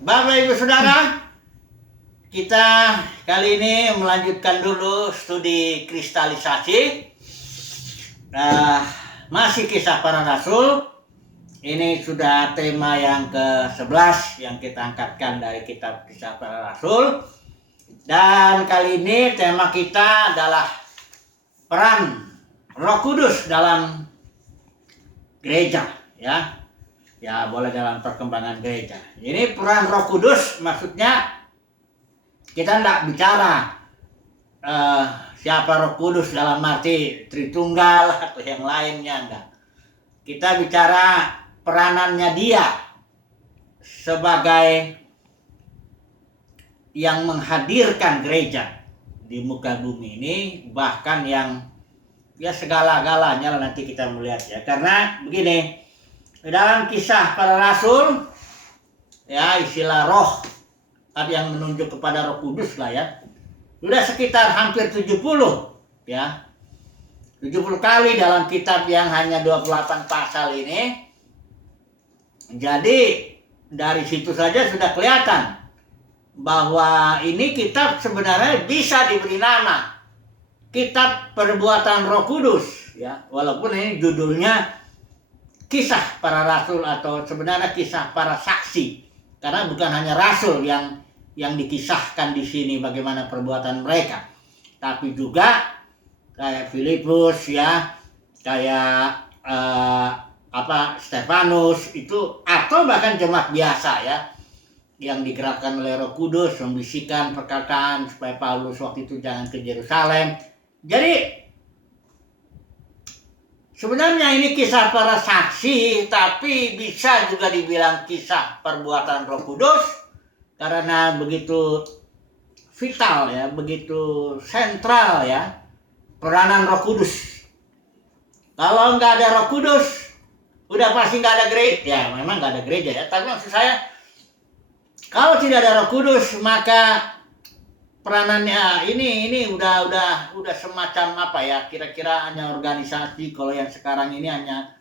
Bapak Ibu Saudara, kita kali ini melanjutkan dulu studi kristalisasi. Masih kisah para rasul. Ini sudah tema yang ke-11 yang kita angkatkan dari kitab kisah para rasul. Dan kali ini tema kita adalah peran Roh Kudus dalam gereja, ya. Ya, boleh dalam perkembangan gereja. Ini peran Roh Kudus maksudnya kita tidak bicara siapa Roh Kudus dalam arti Tritunggal atau yang lainnya, enggak. Kita bicara peranannya dia sebagai yang menghadirkan gereja di muka bumi ini, bahkan yang ya segala-galanya lah nanti kita melihat ya. Karena begini, dalam kisah para rasul, ya istilah roh yang menunjuk kepada Roh Kudus lah ya, sudah sekitar hampir 70 ya, 70 kali dalam kitab yang hanya 28 pasal ini. Jadi dari situ saja sudah kelihatan bahwa ini kitab sebenarnya bisa diberi nama Kitab Perbuatan Roh Kudus ya, walaupun ini judulnya Kisah para Rasul atau sebenarnya kisah para saksi, karena bukan hanya rasul yang dikisahkan di sini bagaimana perbuatan mereka, tapi juga kayak Filipus ya, kayak Stefanus itu, atau bahkan jemaat biasa ya yang digerakkan oleh Roh Kudus membisikkan perkataan supaya Paulus waktu itu jangan ke Yerusalem. Jadi sebenarnya ini kisah para saksi, tapi bisa juga dibilang kisah perbuatan Roh Kudus karena begitu vital ya, begitu sentral ya peranan Roh Kudus. Kalau nggak ada Roh Kudus, udah pasti nggak ada gereja. Ya memang nggak ada gereja ya, tapi maksud saya kalau tidak ada Roh Kudus maka peranannya ini udah semacam apa ya, kira-kira hanya organisasi. Kalau yang sekarang ini hanya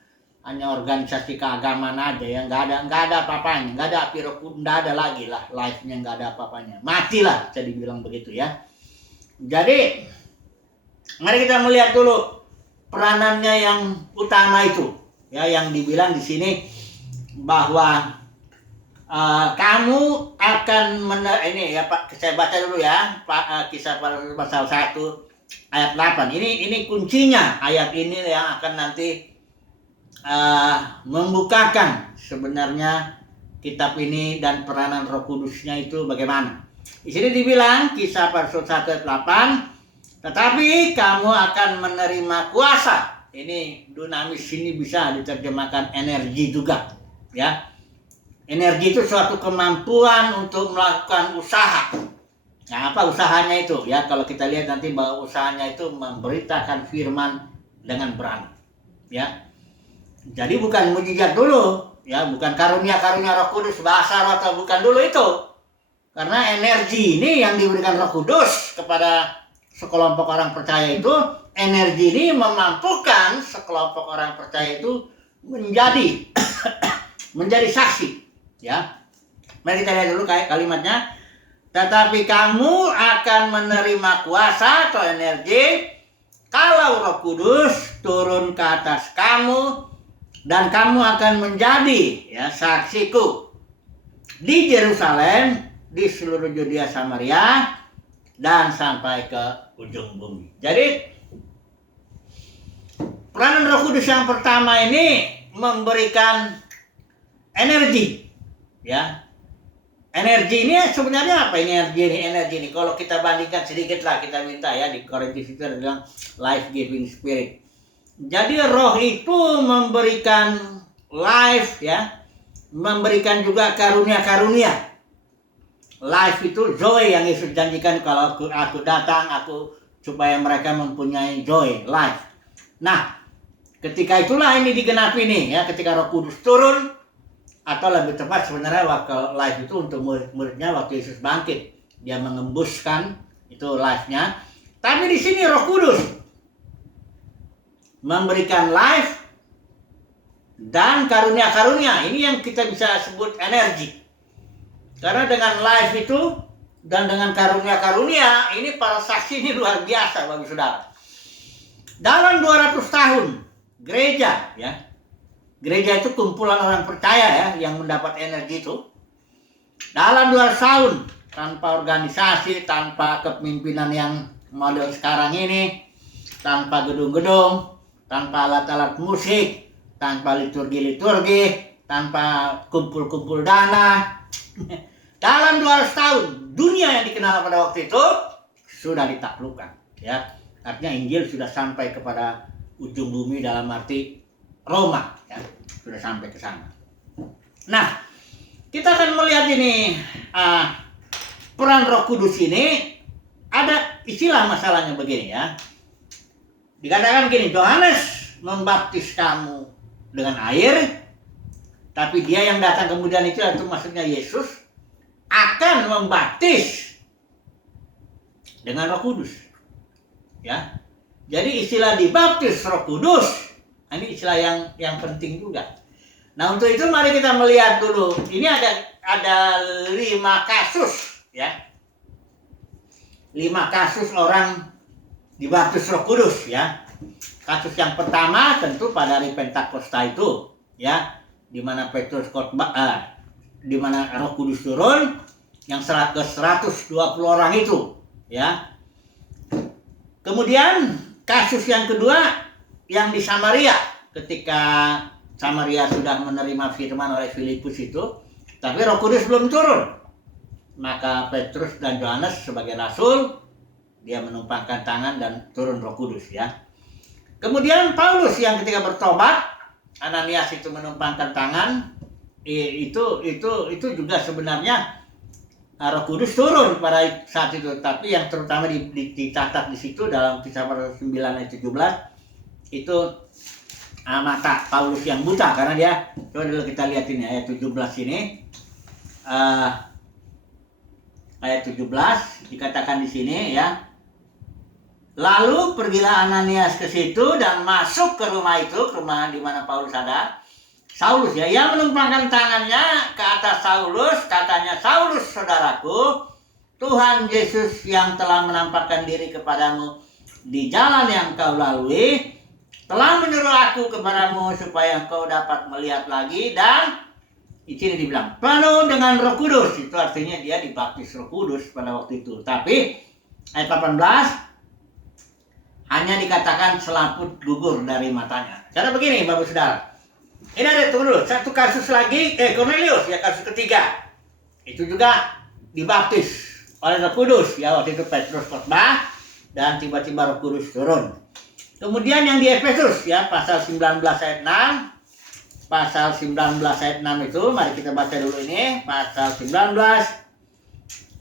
organisasi keagamaan aja ya, nggak ada apa-apanya, nggak ada api Roh Kudus, nggak ada lagi lah, life-nya nggak ada apa-apanya, matilah bisa dibilang begitu ya. Jadi mari kita melihat dulu peranannya yang utama itu ya, yang dibilang di sini bahwa kamu akan ini ya Pak, saya baca dulu ya Pak, kisah pasal 1 ayat 8. Ini kuncinya, ayat ini yang akan nanti membukakan sebenarnya kitab ini dan peranan Roh Kudusnya itu bagaimana. Di sini dibilang kisah pasal 1 ayat 8, tetapi kamu akan menerima kuasa. Ini dunamis, ini bisa diterjemahkan energi juga ya. Energi itu suatu kemampuan untuk melakukan usaha. Nah, apa usahanya itu? Ya, kalau kita lihat nanti bahwa usahanya itu memberitakan firman dengan berani. Ya. Jadi bukan mujizat dulu, ya, bukan karunia-karunia Roh Kudus, bahasa roh atau bukan dulu itu. Karena energi ini yang diberikan Roh Kudus kepada sekelompok orang percaya itu, energi ini memampukan sekelompok orang percaya itu menjadi saksi. Ya, mari kita lihat dulu kalimatnya. Tetapi kamu akan menerima kuasa atau energi kalau Roh Kudus turun ke atas kamu, dan kamu akan menjadi ya saksiku di Yerusalem, di seluruh Yudea Samaria, dan sampai ke ujung bumi. Jadi peranan Roh Kudus yang pertama ini memberikan energi. Ya, energi ini sebenarnya apa? Energi ini kalau kita bandingkan sedikit lah, kita minta ya di Korintus itu adalah life giving spirit. Jadi roh itu memberikan life ya, memberikan juga karunia-karunia. Life itu joy yang Yesus janjikan, kalau aku datang supaya mereka mempunyai joy, life. Nah, ketika itulah ini digenapi nih ya, ketika Roh Kudus turun. Atau lebih tepat sebenarnya waktu life itu untuk murid-muridnya waktu Yesus bangkit, dia mengembuskan itu life-nya. Tapi di sini Roh Kudus memberikan life dan karunia-karunia. Ini yang kita bisa sebut energi. Karena dengan live itu dan dengan karunia-karunia ini para saksi ini luar biasa Bapak Saudara. Dalam 200 tahun gereja ya. Gereja itu kumpulan orang percaya ya yang mendapat energi itu. Dalam 200 tahun tanpa organisasi, tanpa kepemimpinan yang model sekarang ini, tanpa gedung-gedung, tanpa alat-alat musik, tanpa liturgi-liturgi, tanpa kumpul-kumpul dana. Dalam 200 tahun dunia yang dikenal pada waktu itu sudah ditaklukkan ya. Artinya Injil sudah sampai kepada ujung bumi dalam arti Roma ya, sudah sampai ke sana. Nah, kita akan melihat ini peran Roh Kudus ini ada istilah masalahnya begini ya. Dikatakan gini, Yohanes membaptis kamu dengan air, tapi dia yang datang kemudian itu maksudnya Yesus akan membaptis dengan Roh Kudus. Ya. Jadi istilah dibaptis Roh Kudus ini istilah yang penting juga. Nah, untuk itu mari kita melihat dulu. Ini ada 5 kasus ya. 5 kasus orang dibaptis Roh Kudus ya. Kasus yang pertama tentu pada hari Pentakosta itu ya, di mana Petrus khotbah di mana Roh Kudus turun yang 120 orang itu ya. Kemudian kasus yang kedua yang di Samaria, ketika Samaria sudah menerima firman oleh Filipus itu, tapi Roh Kudus belum turun. Maka Petrus dan Yohanes sebagai rasul, dia menumpangkan tangan dan turun Roh Kudus ya. Kemudian Paulus yang ketika bertobat, Ananias itu menumpangkan tangan, itu juga sebenarnya Roh Kudus turun pada saat itu. Tapi yang terutama dicatat di situ dalam Kisah 9 ayat 17 itu mata Paulus yang buta, karena dia, coba dulu kita lihat ini ayat 17 ini. Ayat 17 dikatakan di sini ya. Lalu pergilah Ananias ke situ dan masuk ke rumah itu, ke rumah di mana Paulus ada. Saulus ya, ia menumpangkan tangannya ke atas Saulus, katanya, Saulus saudaraku, Tuhan Yesus yang telah menampakkan diri kepadamu di jalan yang kau lalui telah menyuruh aku kepadamu supaya engkau dapat melihat lagi, dan di sini dibilang penuh dengan Roh Kudus. Itu artinya dia dibaptis Roh Kudus pada waktu itu. Tapi ayat 18 hanya dikatakan selaput gugur dari matanya. Karena begini Bapak Saudara. Ini ada, tunggu dulu, satu kasus lagi, Cornelius ya, kasus ketiga. Itu juga dibaptis oleh Roh Kudus ya, waktu itu Petrus khotbah dan tiba-tiba Roh Kudus turun. Kemudian yang di Efesus ya, pasal 19 ayat 6. Pasal 19 ayat 6 itu, mari kita baca dulu ini, pasal 19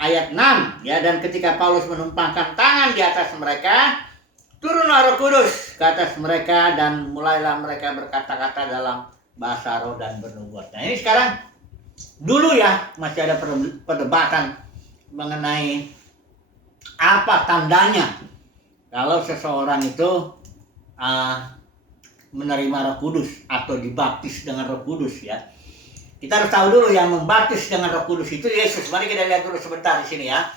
ayat 6 ya. Dan ketika Paulus menumpangkan tangan di atas mereka, turunlah Roh Kudus ke atas mereka dan mulailah mereka berkata-kata dalam bahasa roh dan bernubuat. Nah, ini sekarang dulu ya masih ada perdebatan mengenai apa tandanya kalau seseorang itu menerima Roh Kudus atau dibaptis dengan Roh Kudus ya. Kita harus tahu dulu yang membaptis dengan Roh Kudus itu Yesus. Mari kita lihat dulu sebentar di sini ya.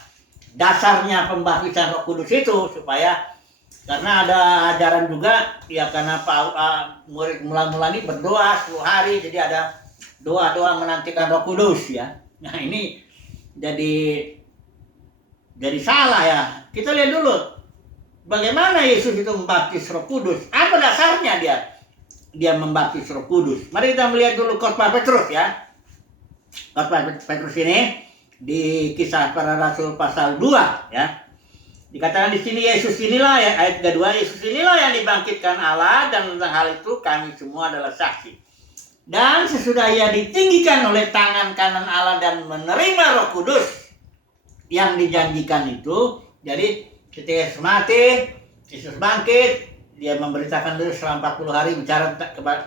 Dasarnya pembaptisan Roh Kudus itu supaya, karena ada ajaran juga ya, karena murid mula-mula ini berdoa 10 hari, jadi ada doa-doa menantikan Roh Kudus ya. Nah, ini jadi salah ya. Kita lihat dulu bagaimana Yesus itu membaptis Roh Kudus. Apa dasarnya dia membaptis Roh Kudus? Mari kita melihat dulu khotbah Petrus ya. Khotbah Petrus ini di Kisah Para Rasul pasal 2 ya. Dikatakan di sini, Yesus inilah ya, ayat kedua, Yesus inilah yang dibangkitkan Allah, dan tentang hal itu kami semua adalah saksi. Dan sesudah ia ditinggikan oleh tangan kanan Allah dan menerima Roh Kudus yang dijanjikan itu, jadi ketika Yesus mati, Yesus bangkit, dia memberitakan dulu selama 40 hari bicara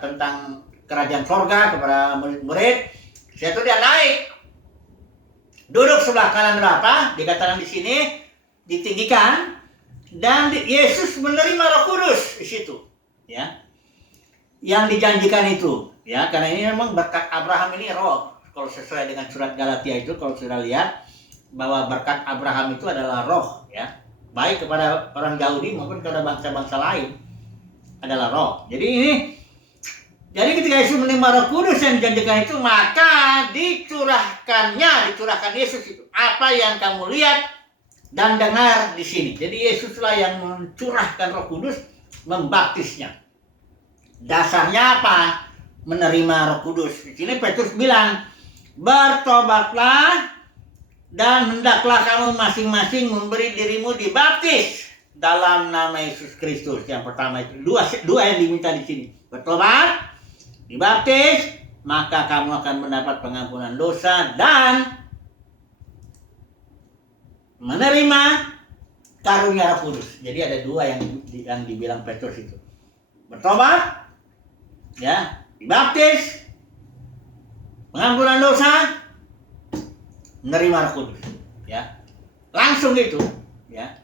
tentang kerajaan sorga kepada murid-murid. Setelah itu dia naik, duduk sebelah kanan berapa, dikatakan di sini, ditinggikan, dan Yesus menerima Roh Kudus di situ, ya, yang dijanjikan itu, ya, karena ini memang berkat Abraham ini Roh kalau sesuai dengan surat Galatia itu, kalau sudah lihat bahwa berkat Abraham itu adalah roh, ya, baik kepada orang Yahudi maupun kepada bangsa-bangsa lain adalah roh. Jadi ketika Yesus menerima Roh Kudus yang dijanjikan itu, maka dicurahkan Yesus itu apa yang kamu lihat dan dengar di sini. Jadi Yesuslah yang mencurahkan Roh Kudus, membaptisnya. Dasarnya apa? Menerima Roh Kudus. Di sini Petrus bilang, bertobatlah dan hendaklah kamu masing-masing memberi dirimu dibaptis dalam nama Yesus Kristus. Yang pertama itu dua yang diminta di sini. Bertobat, dibaptis, maka kamu akan mendapat pengampunan dosa dan menerima karunia Roh Kudus. Jadi ada dua yang dibilang Petrus itu. Bertobat, ya, dibaptis, pengampunan dosa, menerima Roh Kudus, ya. Langsung itu, ya.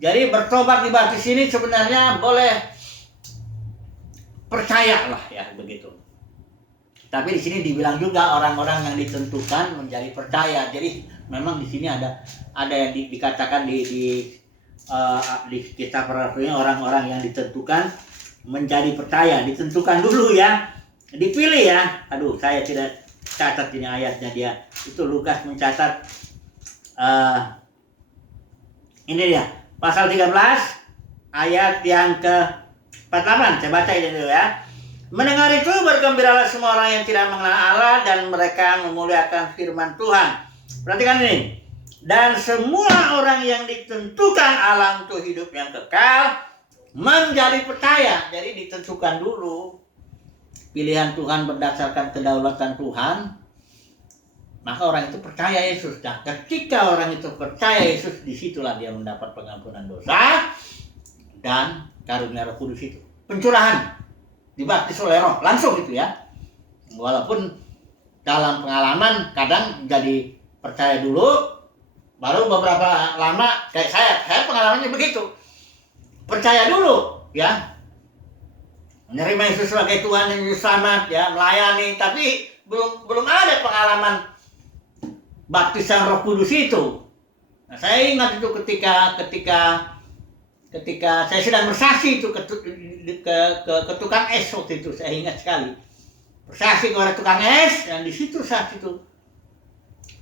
Jadi bertobat dibaptis ini sebenarnya boleh percayalah, ya, begitu. Tapi di sini dibilang juga orang-orang yang ditentukan menjadi percaya. Jadi memang di sini ada yang dikatakan di kitab Rasulnya, orang-orang yang ditentukan menjadi percaya, ditentukan dulu, ya, dipilih, ya. Aduh, saya tidak catat ini ayatnya dia. Itu Lukas mencatat ini dia, pasal 13 ayat yang ke-48. Saya baca ini dulu, ya. Mendengar itu bergembiralah semua orang yang tidak mengenal Allah dan mereka memuliakan firman Tuhan. Perhatikan ini. Dan semua orang yang ditentukan Allah untuk hidup yang kekal menjadi percaya. Jadi ditentukan dulu. Pilihan Tuhan berdasarkan kedaulatan Tuhan, maka orang itu percaya Yesus. Nah, ketika orang itu percaya Yesus, disitulah dia mendapat pengampunan dosa dan karunia Roh Kudus itu. Pencurahan, dibaptis oleh Roh, langsung itu, ya. Walaupun dalam pengalaman kadang jadi percaya dulu, baru beberapa lama, kayak saya pengalamannya begitu. Percaya dulu, ya, menerima Yesus sebagai Tuhan dan Juru Selamat, ya, melayani, tapi belum ada pengalaman baptisan Roh Kudus itu. Nah, saya ingat itu ketika saya sedang bersaksi itu ke tukang es waktu itu, saya ingat sekali. Bersaksi kepada tukang es, dan di situ saat itu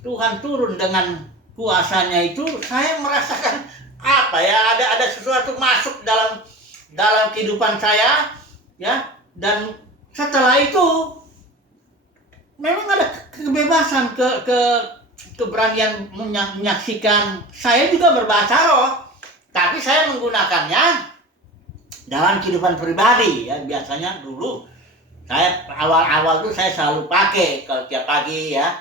Tuhan turun dengan kuasanya itu, saya merasakan apa, ya, ada sesuatu masuk dalam kehidupan saya, ya, dan setelah itu memang ada kebebasan, keberanian menyaksikan. Saya juga berbahasa roh, tapi saya menggunakannya dalam kehidupan pribadi, ya. Biasanya dulu saya awal tuh saya selalu pakai kalau tiap pagi, ya,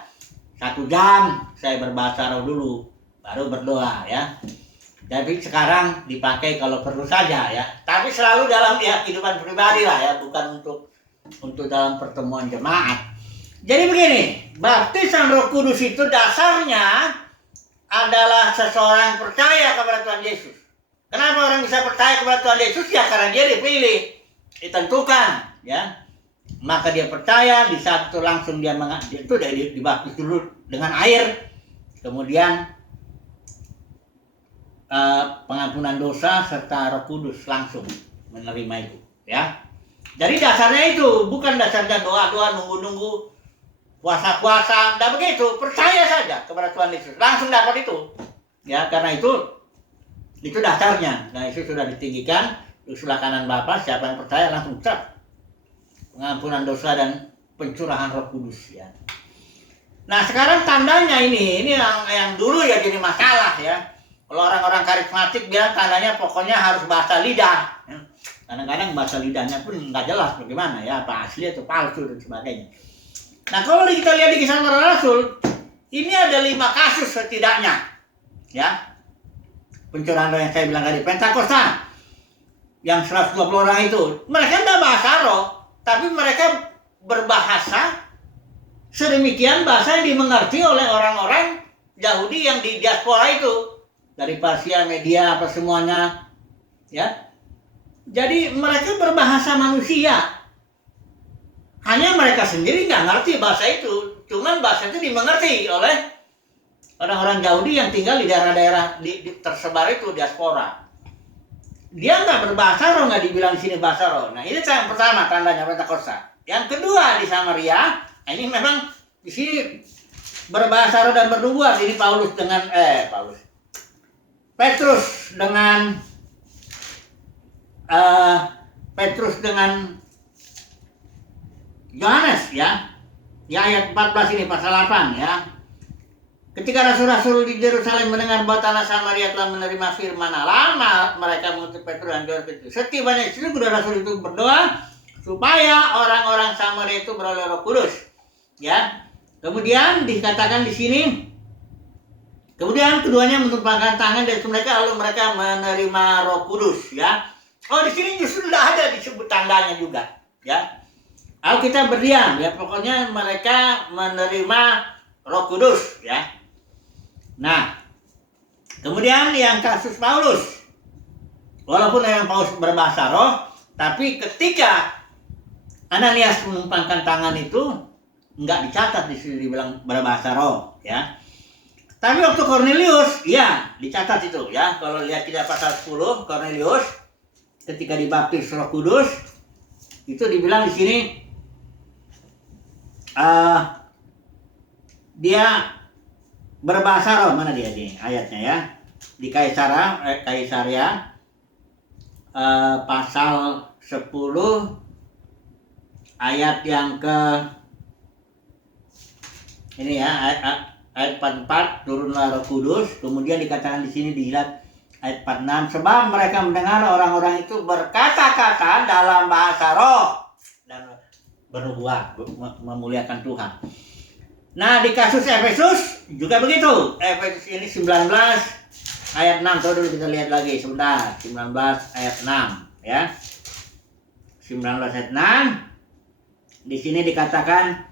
1 jam saya berbahasa roh dulu, baru berdoa, ya. Tapi sekarang dipakai kalau perlu saja, ya. Tapi selalu dalam, ya, kehidupan pribadi lah, ya, bukan untuk dalam pertemuan jemaat. Jadi begini, baptisan Roh Kudus itu dasarnya adalah seseorang percaya kepada Tuhan Yesus. Kenapa orang bisa percaya kepada Tuhan Yesus? Ya, karena dia dipilih, ditentukan, ya. Maka dia percaya, di saat itu langsung dia dibaptis dulu dengan air, kemudian pengampunan dosa serta Roh Kudus, langsung menerima itu, ya. Jadi dasarnya itu, bukan dasarnya doa-doa, nunggu-nunggu, puasa-puasa, enggak begitu. Percaya saja kepada Tuhan Yesus, langsung dapat itu, ya. Karena itu dasarnya. Nah, Yesus sudah ditinggikan di sebelah kanan Bapa. Siapa yang percaya langsung pengampunan dosa dan pencurahan Roh Kudus, ya. Nah, sekarang tandanya ini yang dulu ya jadi masalah, ya. Kalau orang-orang karismatik bilang tandanya pokoknya harus bahasa lidah. Kadang-kadang bahasa lidahnya pun nggak jelas bagaimana, ya, apa asli atau palsu dan sebagainya. Nah, kalau kita lihat di Kisah Para Rasul, ini ada 5 kasus setidaknya, ya. Pencurahan roh yang saya bilang tadi, Pentakosta, yang 120 orang itu, mereka tidak bahasa roh, tapi mereka berbahasa sedemikian bahasa yang dimengerti oleh orang-orang Yahudi yang di diaspora itu. Dari Parsia, Media, apa semuanya, ya. Jadi mereka berbahasa manusia. Hanya mereka sendiri nggak ngerti bahasa itu. Cuman bahasa itu dimengerti oleh orang-orang Yahudi yang tinggal di daerah-daerah tersebar itu, diaspora. Dia nggak berbahasa roh, nggak dibilang di sini bahasa roh. Nah ini yang pertama tandanya Pentakosta. Yang kedua di Samaria, nah ini memang di sini berbahasa roh dan bernubuat. Ini Petrus dengan Yohanes ya. Di ayat 14 ini pasal 8 ya. Ketika rasul-rasul di Yerusalem mendengar bahwa tanah Samaria telah menerima firman Allah, mereka mengutus Petrus dan Yohanes itu. Setibanya di situ, kedua rasul itu berdoa supaya orang-orang Samaria itu beroleh Roh Kudus. Ya. Kemudian dikatakan di sini, kemudian keduanya menumpangkan tangan dari mereka, lalu mereka menerima Roh Kudus. Ya. Oh di sini justru tidak ada disebut tandanya juga. Ya. Alkitab berdiam. Ya pokoknya mereka menerima Roh Kudus. Ya. Nah, kemudian yang kasus Paulus, walaupun yang Paulus berbahasa roh, tapi ketika Ananias menumpangkan tangan itu nggak dicatat di sini dibilang berbahasa roh, ya. Tapi waktu Cornelius, ya dicatat itu, ya. Kalau lihat kita pasal 10, Cornelius ketika dibaptis Roh Kudus, itu dibilang di sini dia berbahasa roh. Mana dia nih ayatnya ya, di Kaisaria pasal 10 ayat yang ke ini ya, ayat 44 turunlah Roh Kudus. Kemudian dikatakan di sini dilihat ayat 46, sebab mereka mendengar orang-orang itu berkata-kata dalam bahasa roh dan bernubuat, memuliakan Tuhan. Nah di kasus Efesus juga begitu. Efesus ini 19 ayat 6. Coba dulu kita lihat lagi sebentar. 19 ayat 6 ya. 19 ayat 6. Di sini dikatakan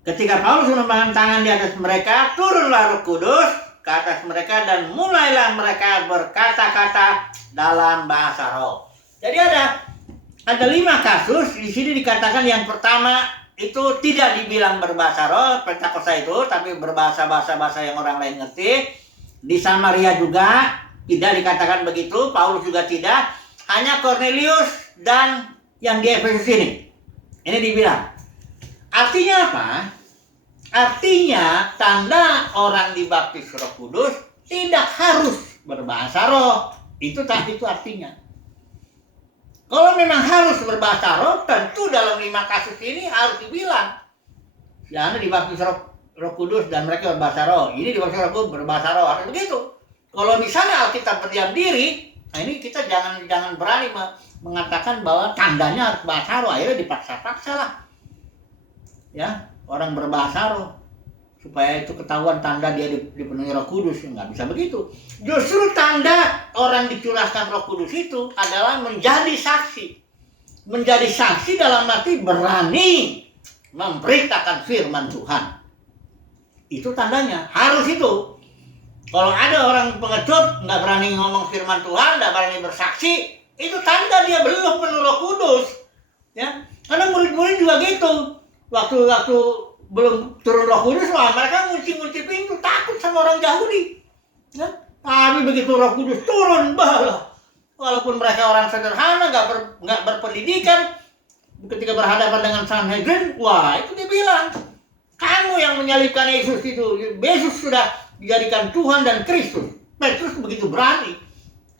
ketika Paulus menumpangkan tangan di atas mereka, turunlah Roh Kudus ke atas mereka dan mulailah mereka berkata-kata dalam bahasa roh. Jadi ada 5 kasus. Di sini dikatakan yang pertama itu tidak dibilang berbahasa roh, Pentakosta itu, tapi berbahasa-bahasa yang orang lain ngerti. Di Samaria juga tidak dikatakan begitu, Paulus juga tidak. Hanya Cornelius dan yang di Efesus ini. Ini dibilang. Artinya apa? Artinya tanda orang dibaptis Roh Kudus tidak harus berbahasa roh. Itu artinya. Kalau memang harus berbahasa roh, tentu dalam 5 kasus ini harus dibilang. Yang dibaptis Roh Kudus dan mereka berbahasa roh. Ini dibaptis Roh Kudus berbahasa roh. Harus begitu. Kalau misalnya Alkitab berdiam diri, nah ini kita jangan berani mengatakan bahwa tandanya harus bahasa roh. Akhirnya dipaksa-paksa lah. Ya, orang berbahasa roh. Supaya itu ketahuan tanda dia dipenuhi Roh Kudus. Nggak bisa begitu. Justru tanda orang dicurahkan Roh Kudus itu adalah menjadi saksi. Menjadi saksi dalam arti berani memberitakan firman Tuhan. Itu tandanya. Harus itu. Kalau ada orang pengecut nggak berani ngomong firman Tuhan, nggak berani bersaksi, itu tanda dia belum penuh Roh Kudus. Ya, karena murid-murid juga gitu. Waktu belum turun Roh Kudus, mereka ngunci pintu, takut sama orang Yahudi. Ya? Tapi begitu Roh Kudus turun, balah. Walaupun mereka orang sederhana, nggak berpendidikan, ketika berhadapan dengan Sanhedrin, wah itu dia bilang, kamu yang menyalibkan Yesus itu. Yesus sudah dijadikan Tuhan dan Kristus. Petrus begitu berani.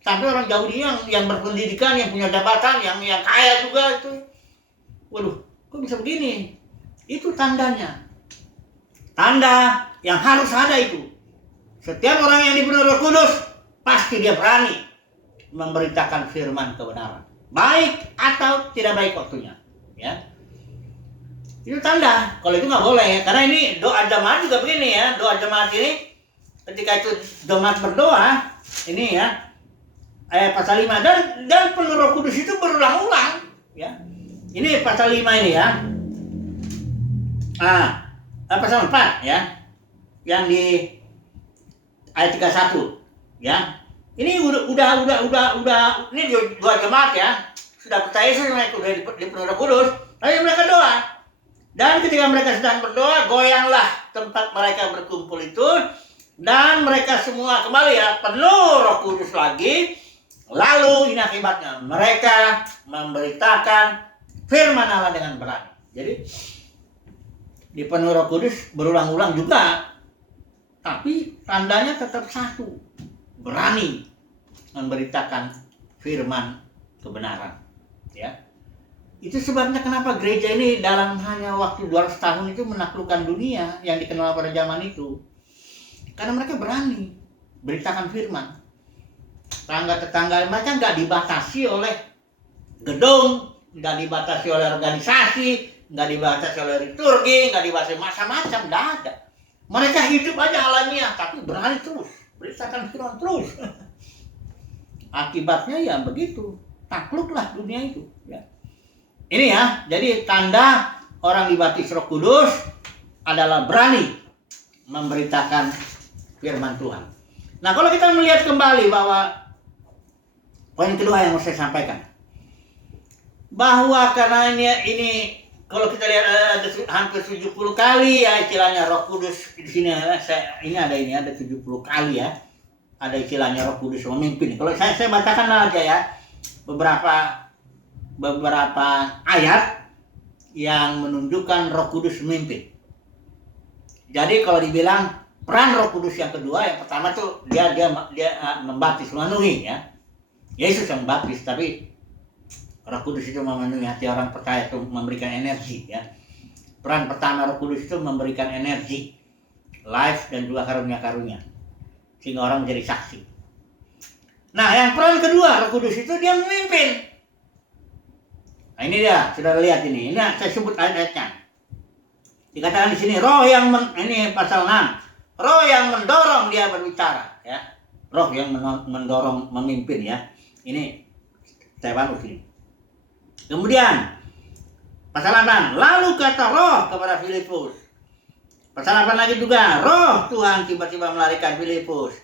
Sampai orang Yahudi yang berpendidikan, yang punya jabatan, yang kaya juga itu. Waduh, kok bisa begini? Itu tandanya. Tanda yang harus ada itu. Setiap orang yang dipenuhi Roh Kudus, pasti dia berani memberitakan firman kebenaran. Baik atau tidak baik waktunya. Ya. Itu tanda. Kalau itu nggak boleh. Karena ini doa jemaat juga begini ya. Doa jemaat ini, ketika itu jemaat berdoa, ini ya, ayat pasal 5. Dan penuh Roh Kudus itu berulang-ulang. Ya. Ini pasal 5 ini ya. Pasal 4 ya, yang di ayat 31 ya. Ini udah ini dua jemaat ya, sudah percaya sudah dipenuhi Roh Kudus. Ayo mereka doa. Dan ketika mereka sedang berdoa, goyanglah tempat mereka berkumpul itu. Dan mereka semua kembali ya, penuh Roh Kudus lagi. Lalu ini akibatnya, mereka memberitakan firman Allah dengan berani. Jadi dipenuhi Roh Kudus berulang-ulang juga. Tapi tandanya tetap satu. Berani memberitakan firman kebenaran. Ya. Itu sebabnya kenapa gereja ini dalam hanya waktu 200 tahun itu menaklukkan dunia yang dikenal pada zaman itu. Karena mereka berani beritakan firman. Tetangga-tetangga mereka nggak dibatasi oleh gedung, nggak dibatasi oleh organisasi, nggak dibatasi oleh liturgi, nggak dibatasi macam-macam, nggak ada. Mereka hidup aja alamiah, tapi berani terus, beritakan firman terus. Akibatnya ya begitu, takluklah dunia itu. Ya. Ini ya, jadi tanda orang dibaptis Roh Kudus adalah berani memberitakan firman Tuhan. Nah, kalau kita melihat kembali bahwa poin kedua yang mau saya sampaikan, bahwa karena ini kalau kita lihat ada hampir 70 kali ya istilahnya Roh Kudus di sini, ada 70 kali ya, ada istilahnya Roh Kudus memimpin. Kalau saya bacakan aja ya beberapa ayat yang menunjukkan Roh Kudus memimpin. Jadi kalau dibilang peran Roh Kudus yang kedua, yang pertama tuh dia membaptis, memenuhi ya. Yesus yang membaptis, tapi Roh Kudus itu memenuhi hati orang percaya, itu memberikan energi ya. Peran pertama Roh Kudus itu memberikan energi, life dan juga karunia-karunia, sehingga orang menjadi saksi. Nah, yang peran kedua Roh Kudus itu dia memimpin. Nah, ini dia, sudah lihat ini. Ini saya sebut ayat-ayatnya. Dikatakan di sini ini pasal 6. Roh yang mendorong dia berbicara ya. Roh yang mendorong memimpin ya. Ini saya bantu sini. Kemudian pasal 8, lalu kata Roh kepada Filipus. Pasal 8 lagi juga, Roh Tuhan tiba-tiba melarikan Filipus.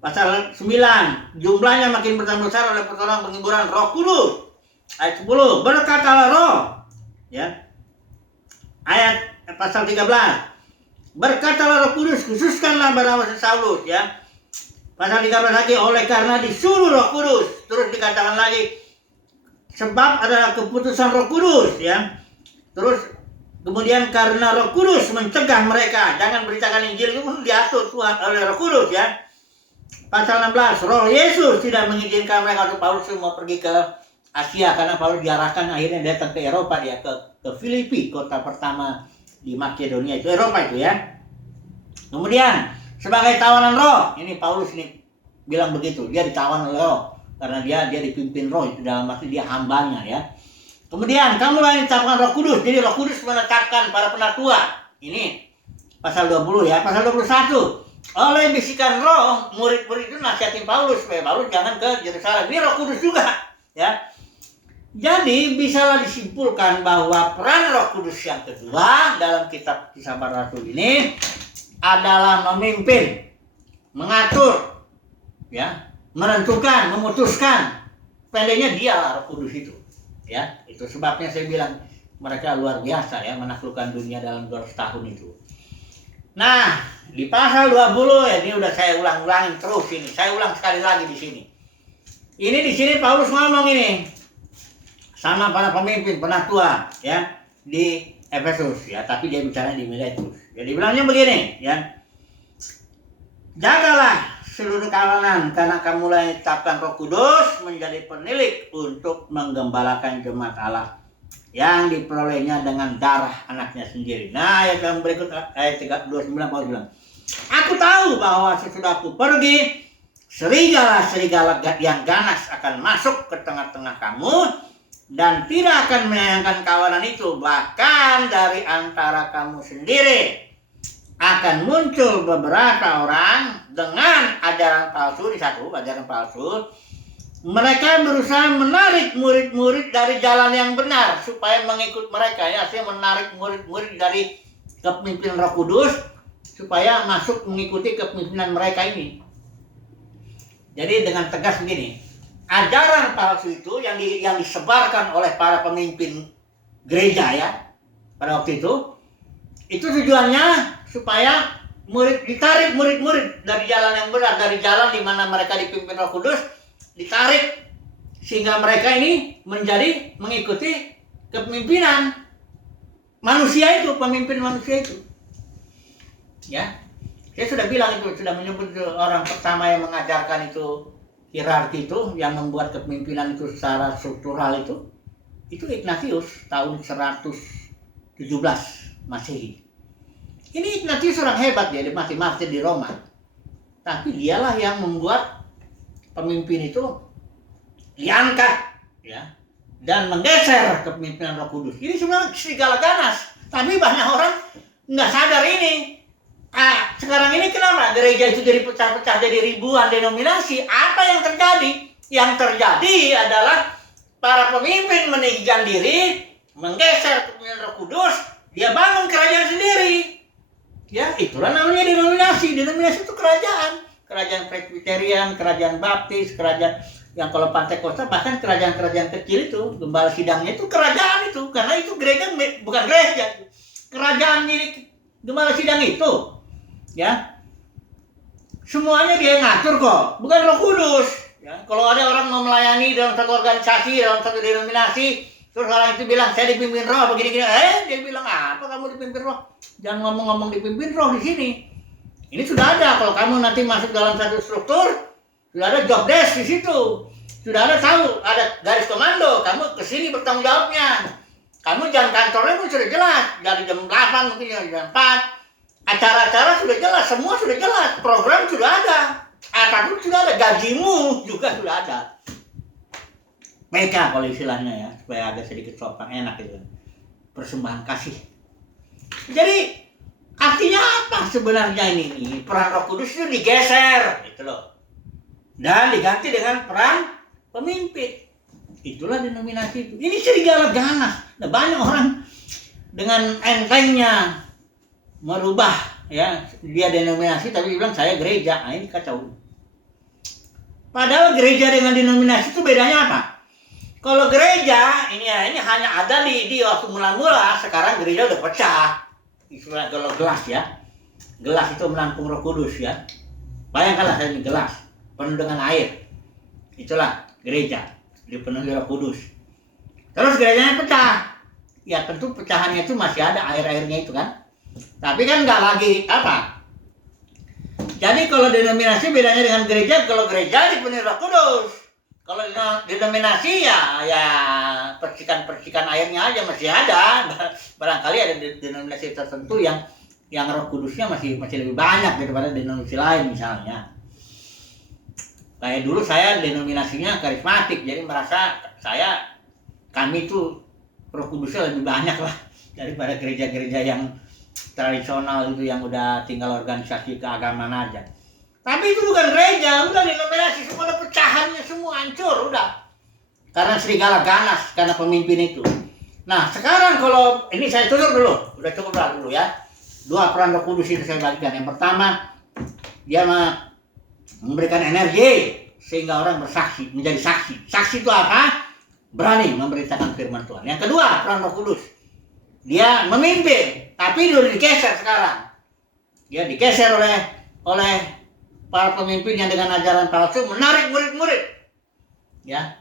Pasal 9, jumlahnya makin bertambah besar oleh pertolongan penghiburan Roh Kudus. Ayat 10, berkatalah Roh ya. Ayat pasal 13, berkatalah Roh Kudus, khususkanlah Barnabas dan Saulus ya. Pasal 13 lagi, oleh karena disuruh Roh Kudus. Terus dikatakan lagi, sebab adalah keputusan Roh Kudus ya. Terus kemudian karena Roh Kudus mencegah mereka jangan beritakan Injil, itu pun diatur Tuhan oleh Roh Kudus ya. Pasal 16, Roh Yesus tidak mengizinkan mereka untuk Paulus mau pergi ke Asia, karena Paulus diarahkan akhirnya datang ke Eropa, dia ke Filipi, kota pertama di Makedonia itu, Eropa itu ya. Kemudian sebagai tawanan Roh, ini Paulus ini bilang begitu, dia ditawan oleh Roh karena dia dipimpin Roh, itu dalam arti dia hambanya ya. Kemudian kamulah yang ditetapkan Roh Kudus, jadi Roh Kudus menetapkan para penatua. Ini pasal 20 ya. Pasal 21, oleh bisikan Roh, murid-murid itu nasihatin Paulus supaya Paulus jangan ke Yerusalem. Ini Roh Kudus juga ya. Jadi bisalah disimpulkan bahwa peran Roh Kudus yang kedua dalam kitab Kisah Para Rasul ini adalah memimpin, mengatur, ya, menentukan, memutuskan. Pendeknya dialah Roh Kudus itu, ya. Itu sebabnya saya bilang mereka luar biasa ya, menaklukkan dunia dalam 200 tahun itu. Nah, di pasal 20 ya, ini udah saya ulang-ulangin terus ini. Saya ulang sekali lagi di sini. Ini di sini Paulus ngomong ini sama para pemimpin penatua ya di Efesus ya, tapi dia bicara di Miletus. Jadi bilangnya begini ya. Jagalah seluruh kalangan karena kamu ditetapkan Roh Kudus menjadi penilik untuk menggembalakan jemaat Allah yang diperolehnya dengan darah anaknya sendiri. Nah, ayat yang berikut ayat 29 Paulus bilang, aku tahu bahwa sesudah aku pergi, serigala-serigala yang ganas akan masuk ke tengah-tengah kamu dan tidak akan menyayangkan kawanan itu. Bahkan dari antara kamu sendiri akan muncul beberapa orang dengan ajaran palsu. Di satu ajaran palsu, mereka berusaha menarik murid-murid dari jalan yang benar supaya mengikut mereka ya, artinya menarik murid-murid dari kepemimpinan Roh Kudus supaya masuk mengikuti kepemimpinan mereka ini. Jadi dengan tegas begini, ajaran palsu itu yang disebarkan oleh para pemimpin gereja ya pada waktu itu tujuannya supaya ditarik murid-murid dari jalan yang benar, dari jalan di mana mereka dipimpin Roh Kudus, ditarik sehingga mereka ini mengikuti kepemimpinan manusia itu, pemimpin manusia itu. Ya, saya sudah bilang itu, sudah menyebut itu, orang pertama yang mengajarkan itu hierarki itu, yang membuat kepemimpinan itu secara struktural itu Ignatius tahun 117 Masehi. Ini Ignatius orang hebat, dia masih martir di Roma. Tapi dialah yang membuat pemimpin itu diangkat ya, dan menggeser kepemimpinan Roh Kudus. Ini sebenarnya serigala ganas, tapi banyak orang nggak sadar ini. Sekarang ini kenapa gereja itu jadi pecah-pecah, jadi ribuan denominasi? Apa yang terjadi? Yang terjadi adalah para pemimpin meninggikan diri, menggeser kepemimpinan Roh Kudus, dia bangun kerajaan sendiri. Ya, itulah namanya denominasi. Denominasi itu kerajaan. Kerajaan Presbyterian, kerajaan Baptis, kerajaan yang kalau Pantekosta, bahkan kerajaan-kerajaan kecil itu, gembala sidangnya itu kerajaan itu. Karena itu gereja bukan gereja. Kerajaan milik gembala sidang itu. Ya. Semuanya dia yang ngatur kok, bukan Roh Kudus. Ya. Kalau ada orang mau melayani dalam satu organisasi, dalam satu denominasi, terus orang itu bilang, saya dipimpin roh, begini-gini. Dia bilang, apa kamu dipimpin roh? Jangan ngomong-ngomong dipimpin roh di sini. Ini sudah ada, kalau kamu nanti masuk dalam satu struktur, sudah ada job desk di situ. Sudah ada tahu, ada garis komando, kamu kesini bertanggung jawabnya. Kamu jam kantornya pun sudah jelas, dari jam 8 mungkin jam 4. Acara-acara sudah jelas, semua sudah jelas, program sudah ada. Apapun sudah ada, gajimu juga sudah ada. PK kalau istilahnya ya, supaya agak sedikit sopan, enak gitu. Persembahan kasih. Jadi artinya apa sebenarnya ini? Peran Roh Kudus itu digeser, gitu loh. Dan diganti dengan peran pemimpin. Itulah denominasi itu. Ini serigala ganas. Nah, banyak orang dengan entengnya merubah ya, dia denominasi tapi dia bilang saya gereja. Nah, ini kacau. Padahal gereja dengan denominasi itu bedanya apa? Kalau gereja ini hanya ada di waktu mula-mula, sekarang gereja udah pecah. Istilah kalau gelas ya. Gelas itu menampung Roh Kudus ya. Bayangkanlah ini gelas penuh dengan air. Itulah gereja, dipenuhi Roh Kudus. Terus gerejanya pecah. Ya tentu pecahannya itu masih ada air-airnya itu kan. Tapi kan nggak lagi apa. Jadi kalau denominasi bedanya dengan gereja, kalau gereja dipenuhi Roh Kudus. Kalau denominasi ya percikan-percikan airnya aja masih ada. Barangkali ada denominasi tertentu yang Roh Kudusnya masih lebih banyak daripada denominasi lain misalnya. Kayak dulu saya denominasinya karismatik, jadi merasa kami itu Roh Kudusnya lebih banyak lah daripada gereja-gereja yang tradisional itu yang udah tinggal organisasi keagamaan aja. Tapi itu bukan gereja, udah denominasi semua, udah pecahannya semua hancur, udah. Karena serigala ganas, karena pemimpin itu. Nah sekarang kalau, ini saya tutup dulu, udah cukup lah dulu ya. Dua peran Roh Kudus itu saya bagikan. Yang pertama, dia memberikan energi, sehingga orang bersaksi, menjadi saksi. Saksi itu apa? Berani memberitakan firman Tuhan. Yang kedua, peran Roh Kudus. Dia memimpin, tapi dia udah digeser sekarang. Dia digeser oleh para pemimpin yang dengan ajaran palsu menarik murid-murid. Ya.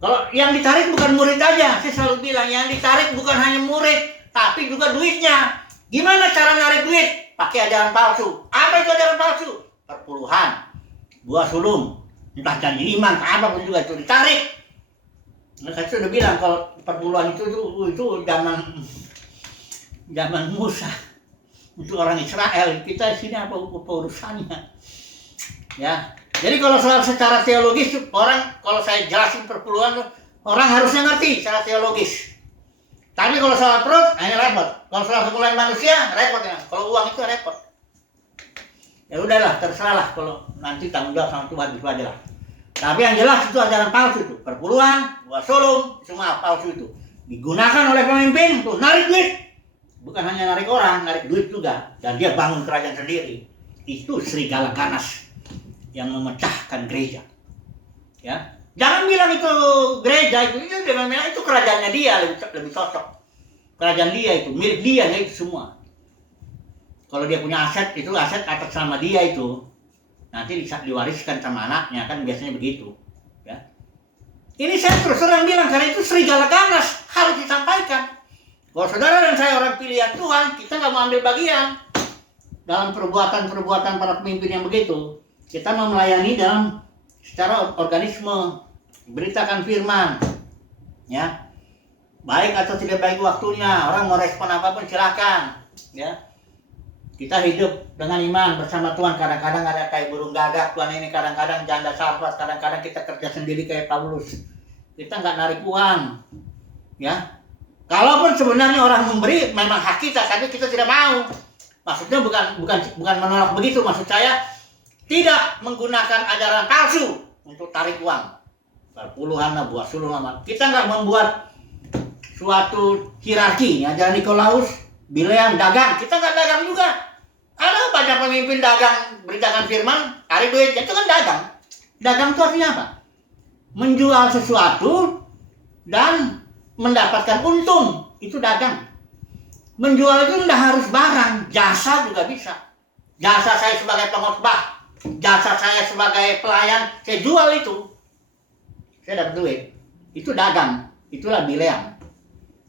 Kalau yang ditarik bukan murid aja, saya selalu bilang yang ditarik bukan hanya murid, tapi juga duitnya. Gimana cara narik duit? Pakai ajaran palsu. Apa itu ajaran palsu? Perpuluhan, buah sulung, entah janji iman, apapun juga itu ditarik. Nah, saya sudah bilang kalau perpuluhan itu zaman Musa untuk orang Israel. Kita sini apa urusannya? Ya, jadi kalau soal secara teologis kalau saya jelasin perpuluhan, orang harusnya ngerti secara teologis. Tapi kalau soal perut, ini repot. Kalau soal perpuluhan manusia, repot ya. Kalau uang itu repot. Ya udahlah, terserahlah kalau nanti tanggung jawab sama Tuhan itu aja lah. Tapi yang jelas itu ajaran palsu itu, perpuluhan, buah sulung, semua palsu itu digunakan oleh pemimpin untuk narik duit. Bukan hanya narik orang, narik duit juga. Dan dia bangun kerajaan sendiri. Itu serigala ganas yang memecahkan gereja. Ya, jangan bilang itu gereja itu kerajaannya dia lebih cocok. kerajaan dia itu, milik dia itu semua. Kalau dia punya aset, itu aset atas nama dia itu. Nanti diwariskan sama anaknya, kan biasanya begitu. Ya. Ini saya terus terang bilang, karena itu serigala ganas, harus disampaikan. Kalau saudara dan saya orang pilihan Tuhan, kita nggak mau ambil bagian dalam perbuatan-perbuatan para pemimpin yang begitu. Kita mau melayani dalam secara organisme, beritakan firman, ya, baik atau tidak baik waktunya, orang mau respon apapun silakan, ya. Kita hidup dengan iman bersama Tuhan. Kadang-kadang ada kayak burung gagak Tuhan ini, kadang-kadang janda sarfas, kadang-kadang kita kerja sendiri kayak Paulus. Kita nggak narik uang, ya. Kalaupun sebenarnya orang memberi memang hak kita, tapi kita tidak mau. Maksudnya bukan menolak begitu. Maksud saya tidak menggunakan ajaran palsu untuk tarik uang. Puluhan lah, buat suluh lama. Kita nggak membuat suatu hierarki. Ajaran Nikolaus, Bileam, dagang. Kita nggak dagang juga. Ada banyak pemimpin dagang, beritakan firman, cari duit, itu kan dagang. Dagang itu artinya apa? Menjual sesuatu dan mendapatkan untung, itu dagang. Menjual itu tidak harus barang, jasa juga bisa. Jasa saya sebagai pengkhotbah, jasa saya sebagai pelayan, saya jual itu. Saya dapat duit, itu dagang, itulah Bileam.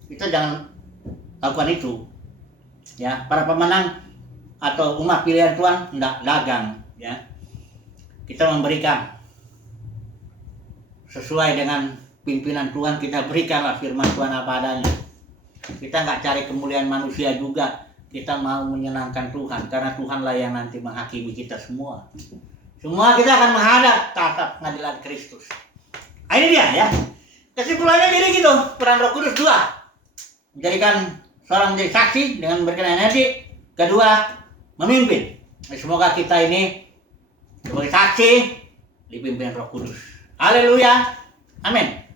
Kita jangan lakukan itu. Ya, para pemenang atau umat pilihan Tuhan tidak dagang, ya. Kita memberikan sesuai dengan pimpinan Tuhan, kita berikanlah firman Tuhan apa adanya. Kita nggak cari kemuliaan manusia juga, kita mau menyenangkan Tuhan, karena Tuhanlah yang nanti menghakimi kita semua. Semua kita akan menghadap tahta pengadilan Kristus. Nah, ini dia, ya. Kesimpulannya jadi gitu, peran Roh Kudus 2. Menjadikan seorang menjadi saksi dengan memberikan energi. Kedua, memimpin. Semoga kita ini sebagai saksi dipimpin Roh Kudus. Haleluya. Amin.